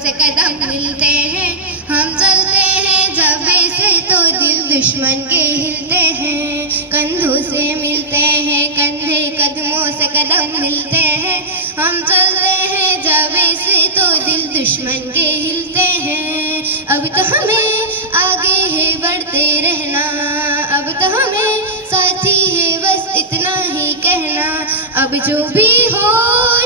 से कदम मिलते हैं। हम चलते हैं जब से तो दिल दुश्मन के हिलते हैं। कंधों से मिलते हैं कंधे, कदमों से कदम मिलते हैं। हम चलते हैं जब से तो दिल दुश्मन के हिलते हैं। अब तो हमें आगे है बढ़ते रहना, अब तो हमें साथी है बस इतना ही कहना। अब जो भी हो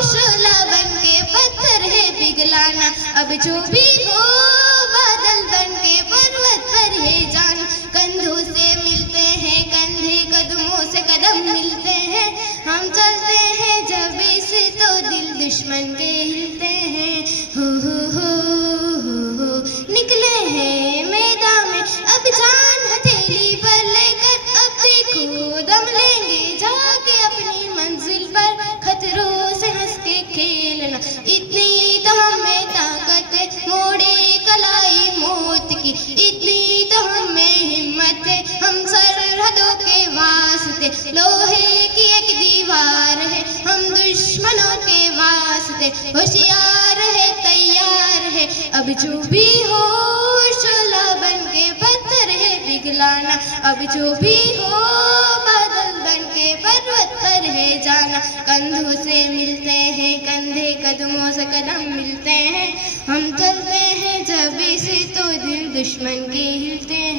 शोला बन के पत्थर है पिघलाना, अब जो भी हो बादल बन के पर्वत पर है जाना। कंधों से मिलते हैं कंधे, कदमों से कदम मिलते हैं। हम चलते हैं जब से तो दिल दुश्मन के हिलते हैं। हो निकले हैं मैदान में अब जान हथेली पर लेकर। अब देखो दम लेंगे जाके अपनी मंजिल पर। खतरों से हंस के खेलना इतनी तो हमें ताकत है। मोड़े कलाई मौत की इतनी तो हमें हिम्मत है। हम सरहदों के वास्ते लोहे की एक दीवार है। हम दुश्मनों के वास्ते होशियार है तैयार है। अब जो भी हो शोला बन के पत्थर है पिघलाना, अब जो भी हो बादल बन के पर्वत पर है जाना। कंधों से मिलते हैं कंधे, कदमों से कदम मिलते हैं। हम चलते हैं जब से तो दिल दुश्मन के हिलते हैं।